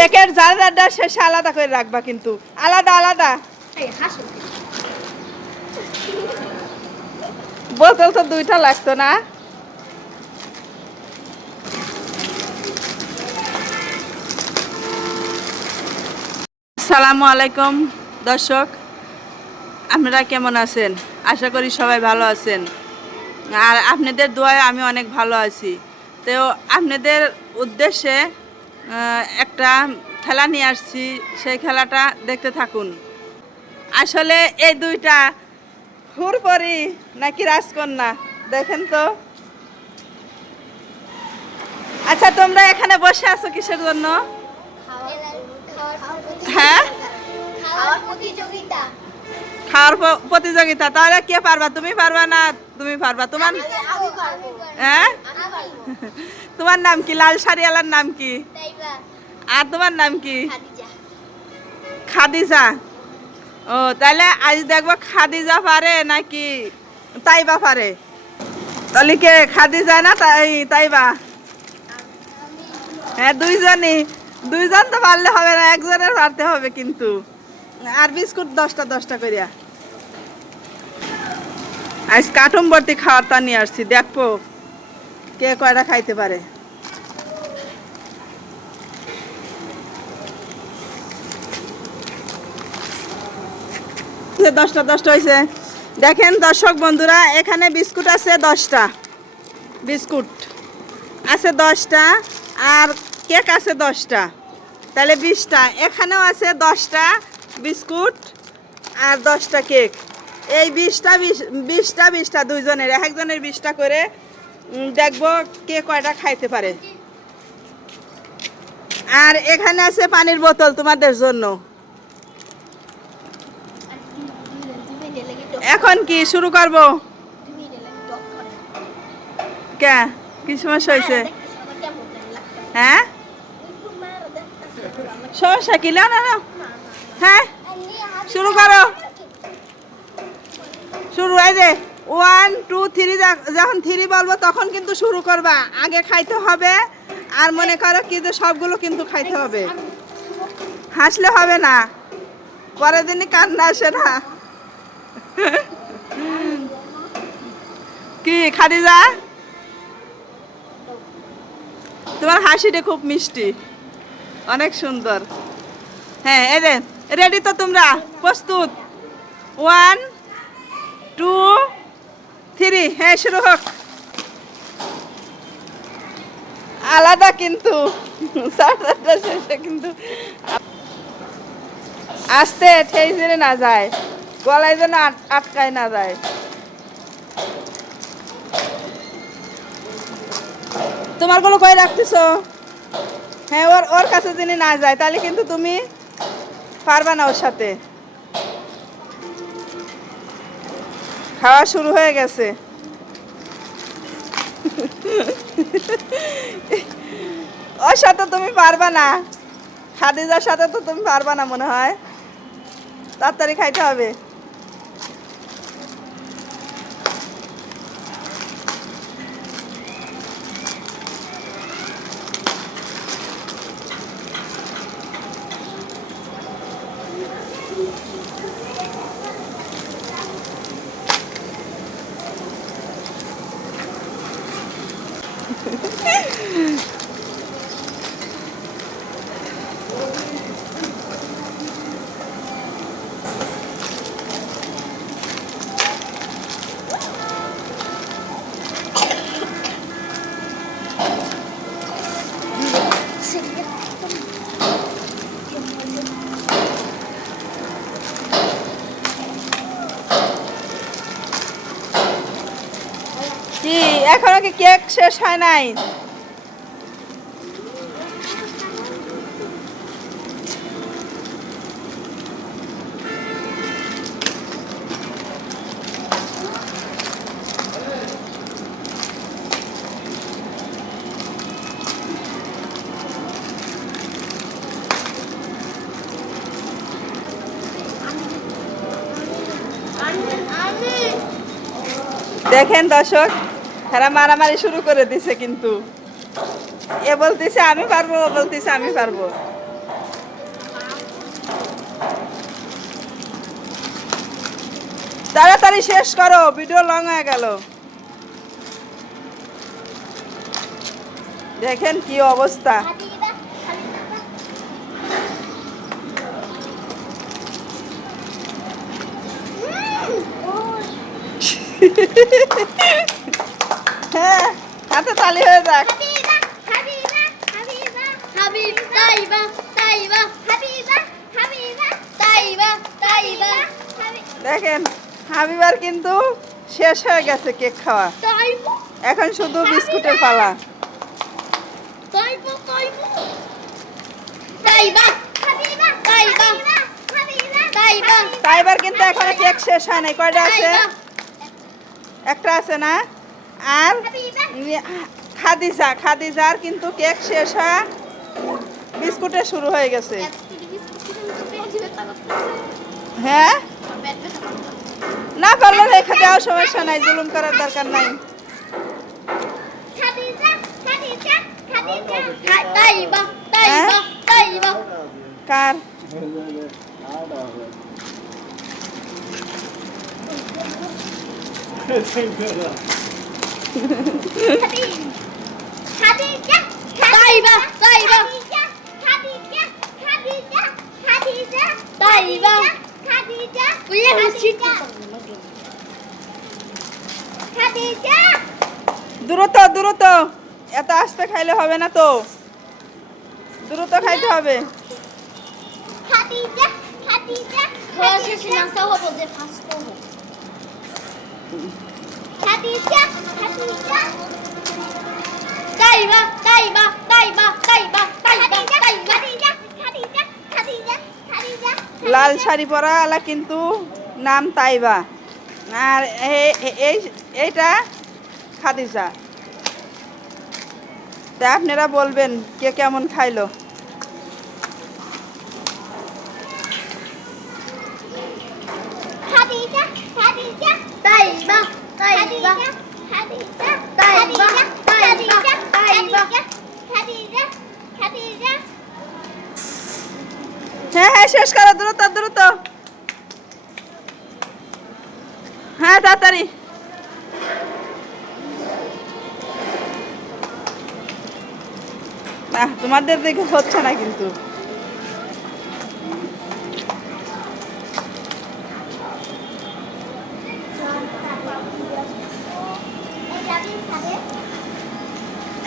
Packet যার শেষে আলাদা করে রাখবা, কিন্তু আলাদা আলাদা। বোতল তো দুইটা লাগতো না? আসসালামু আলাইকুম দর্শক, আপনারা কেমন আছেন? আশা করি সবাই ভালো আছেন, আর আপনাদের দোয়ায় আমি অনেক ভালো আছি। তো আপনাদের উদ্দেশ্যে একটা খেলা নিয়ে আসছি, সেই খেলাটা দেখতে থাকুন। আসলে এই দুইটা হুরপরি নাকি রাজকন্যা, দেখেন তো। আচ্ছা, তোমরা এখানে বসে আছো কিসের জন্য? হ্যাঁ, খাওয়ার প্রতিযোগিতা। তাহলে কে পারবা? তুমি পারবা না? তুমি পারবা? তোমার হ্যাঁ, তোমার নাম কি? লাল শাড়িওয়ালার নাম কি? আর তোমার নাম কি? খাদিজা। ও, তাহলে আজ দেখবো খাদিজা পারে নাকি তাইবা পারে। তাহলে কে, খাদিজা না তাইবা? হ্যাঁ, দুইজন তো পারলে হবে না, একজনের পারতে হবে কিন্তু। আর বিস্কুট 10টা 10টা করিয়া। আজ কার্টুন ভর্তি খাওয়ারটা নিয়ে আসছি, দেখবো কে কয়টা খাইতে পারে। 10টা 10টা হয়েছে। দেখেন দর্শক বন্ধুরা, এখানে বিস্কুট আছে 10টা, বিস্কুট আছে 10টা, আর কেক আছে 10টা, তাহলে 20টা। এখানেও আছে 10টা বিস্কুট আর 10টা কেক। এই 20টা দুইজনের, একজনের 20টা করে। দেখবো কে কয়টা খাইতে পারে। আর এখানে আছে পানির বোতল তোমাদের জন্য। এখন কি শুরু করব? কে, কি সমস্যা হয়েছে? হ্যাঁ, সমস্যা কি? না না, হ্যাঁ, শুরু করো। শুরু, এই যে 1 2 3, যখন 3 বলবো তখন কিন্তু শুরু করবা। আগে খাইতে হবে, আর মনে করো কি যে সবগুলো কিন্তু খাইতে হবে, হাসলে হবে না, পরের দিনই কান্না আসে না। কি খাদিজা, তোমার হাসিটা খুব মিষ্টি, অনেক সুন্দর। হ্যাঁ, এই যে রেডি তো? তোমরা প্রস্তুত? 1 2 3, হ্যাঁ শুরু হোক। আলাদা কিন্তু, শেষে কিন্তু আস্তে ঠেই যেন না যায়, গলায় যেন আটকায় না যায়। তোমার গুলো কই রাখতেছো? হ্যাঁ, ওর কাছে যিনি না যায়, তাহলে কিন্তু তুমি পারবা না ওর সাথে। খাওয়া শুরু হয়ে গেছে। ওর সাথে তুমি পারবা না, খাদিজার সাথে তো তুমি পারবা না মনে হয়। তাড়াতাড়ি খাইতে হবে। কি এখনো কি কেক শেষ হয় নাই? দেখেন দর্শক, এরা মারামারি শুরু করে দিছে, কিন্তু এ বলতেছে আমি পারবো, ও বলতেছে আমি পারবো। তাড়াতাড়ি শেষ করো, ভিডিও লং হয়ে গেল। দেখেন কি অবস্থা। হ্যাঁ, হাতে তালি হয়ে যাক। দেখেন হাবিবার কিন্তু শেষ হয়ে গেছে কেক খাওয়া, এখন শুধু বিস্কুটের পালা। তাইবার কিন্তু এখনো কেক শেষ হয় নাই। কয়টা আছে? একটা আছে না? আর খাদিজার কিন্তু কেক শেষ হয়, বিস্কুটে শুরু হয়ে গেছে। হ্যাঁ, না পারলে রেখে দেওয়া, সমস্যা নাই, জুলুম করার দরকার নাই। কার? দ্রুত দ্রুত, এত আস্তে খাইলে হবে না তো, দ্রুত খাইতে হবে। লাল শাড়ি পরা আলা কিন্তু নাম তাইবা, আর এইটা খাদিজা। তা আপনারা বলবেন কে কেমন খাইলো। হ্যাঁ হ্যাঁ, শেষ করো, দ্রুত দ্রুত। হ্যাঁ তাড়াতাড়ি। তোমাদের দেখে হচ্ছে না কিন্তু।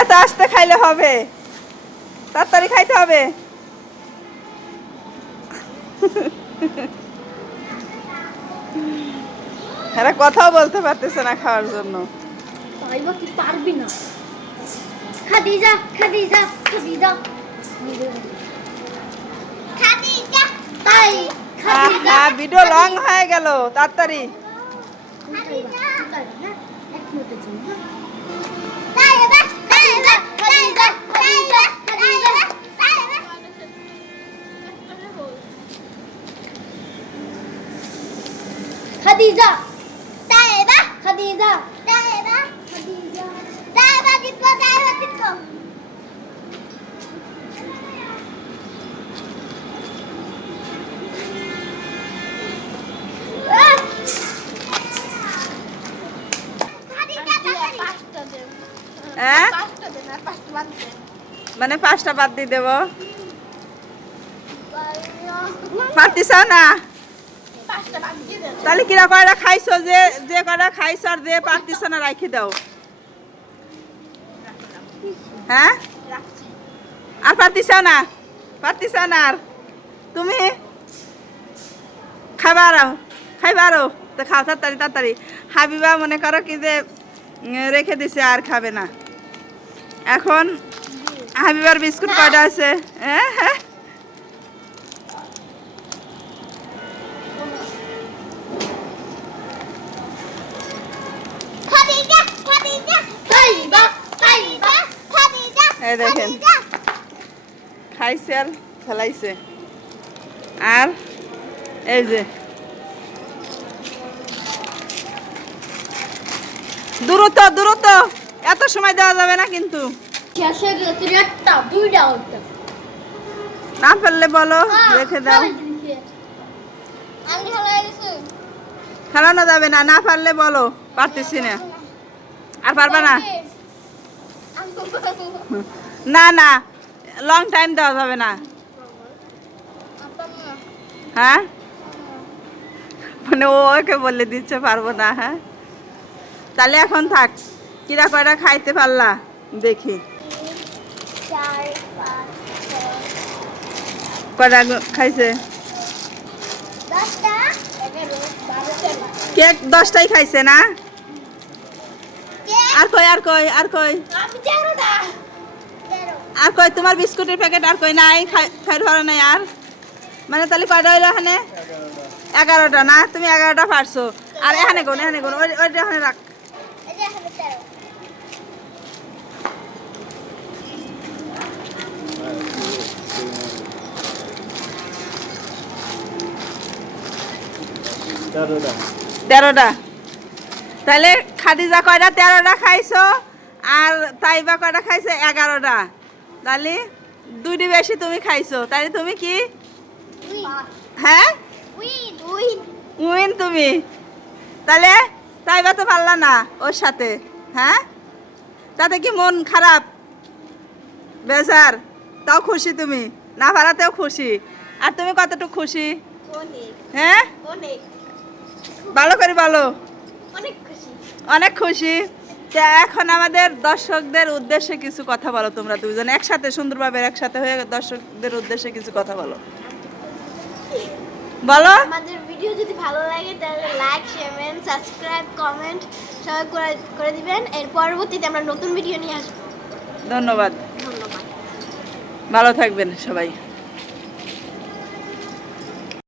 এত আস্তে খাইলে হবে, তাড়াতাড়ি খাইতে হবে। এরা কথাও বলতে পারতেছে না খাওয়ার জন্য। পারবি না। খাদিজা খাদিজা খাদিজা খাদিজা, তাই খাদিজা। ভিডিও লং হয়ে গেল, তাড়াতাড়ি। খাদিজা তাইবা, খাদিজা তাইবা, খাদিজা তাইবা, জিতবো তাইবা, জিতবো। মানে 5টা বাদ দিয়ে দেব, পারতিস না? তাহলে কিরা কয়টা খাইছো, যে কয়টা খাইছো আর যে পারতিস না রাখি দাও। হ্যাঁ, আর পারতিস না? পারতিস না? আর তুমি খাইবারও তো খাও, তাড়াতাড়ি তাড়াতাড়ি। হাবিবা মনে করো কি যে রেখে দিছে, আর খাবে না। এখন হাবিবার বিস্কুট কয়টা আছে? হ্যাঁ হ্যাঁ, এই দেখেন খাইছে আর ফেলাইছে। আর এই যে দ্রুত দ্রুত, এত সময় দেওয়া যাবে না কিন্তু। না পারলে বলো, রেখে দাও। ফেলানো যাবে না, না পারলে বলো পারতেছি না। আর পারবা না? না না, লং টাইম দেওয়া যাবে না। হ্যাঁ, মানে ও ওকে বলে দিচ্ছে পারবো না। হ্যাঁ, তাহলে এখন থাক। কিরা কয়টা খাইতে পারলা দেখি। 4 5 কয়টা খাইছে? 10টা 11 12 কেক 10টাই খাইছে না? কে আর কই আর কই আর কই আমি 13টা 13 আর কই? তোমার বিস্কুটের প্যাকেট আর কই নাই? খাইর পারো নাই আর? মানে তাহলে কয়টা হইলো এখানে? 11টা না? তুমি 11টা পারছো। আর এখানে কোন ওইটা এখানে রাখ। এই যে এখানে 13 13টা। তাহলে খাদিজা কয়টা? 13টা খাইছো। আর তাইবা কয়টা খাইছে? 11টা। তাহলে দুইটি বেশি তুমি খাইছো। তাহলে তুমি কি? হ্যাঁ, উইন উইন তুমি। তাহলে তাইবা তো পারলা না ওর সাথে। হ্যাঁ, তাতে কি মন খারাপ, বেজার? তাও খুশি তুমি, না পারাতেও খুশি। আর তুমি কতটুকু খুশি? অনেক হ্যাঁ, অনেক ভালো করে বলো। অনেক খুশি। অনেক খুশি। তা এখন আমাদের দর্শকদের উদ্দেশ্যে কিছু কথা বলো। তোমরা দুজন একসাথে সুন্দরভাবে একসাথে হয়ে দর্শকদের উদ্দেশ্যে কিছু কথা বলো। বলো। আমাদের ভিডিও যদি ভালো লাগে তাহলে লাইক শেয়ার সাবস্ক্রাইব কমেন্ট সবাই করে দিবেন। এর পরবর্তীতে আমরা নতুন ভিডিও নিয়ে আসবো। ধন্যবাদ, ধন্যবাদ। ভালো থাকবেন সবাই।